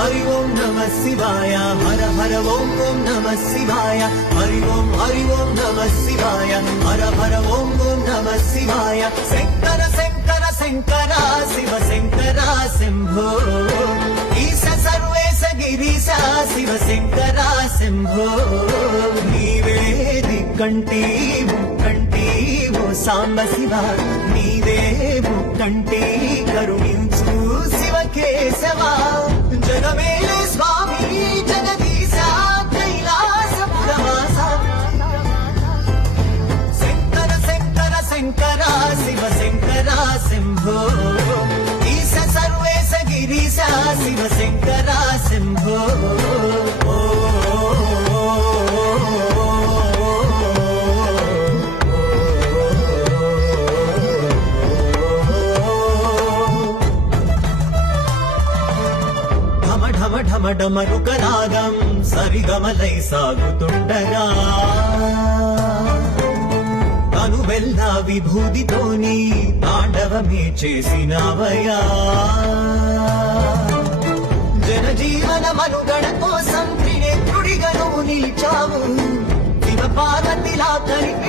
ఓం నమః శివాయ హర హర ఓం ఓం నమః శివాయ హరి ఓం నమః శివాయ హర హర ఓం ఓం నమః శివాయ శంకర శంకర శంకర శివ శంకర శంభో ఈశ సర్వేశ గిరీశ శివ శంకర శంభో నీవే దిక్కంటి ముక్కంటి ఓ సాంబ శివ నీవే ముక్కంటి కరుణించు శివ కేశవ జగమేలే స్వామి జగదీశ కైలాసపురవాస శంకర శంకర శంకర శివ శంకర శంభో ఈశ సర్వేశ గిరీశ శివ శంకర శంభో ఢమఢమరుకరాగం సరిగమలై సాగుతుండగా తను వెళ్ళ విభూతితోని తాండవమే చేసినవయా జనజీవన మనుగడ కోసం త్రినేత్రుడిగా నువ్వు నిలిచావు శివ పార్వతిలా కలిపి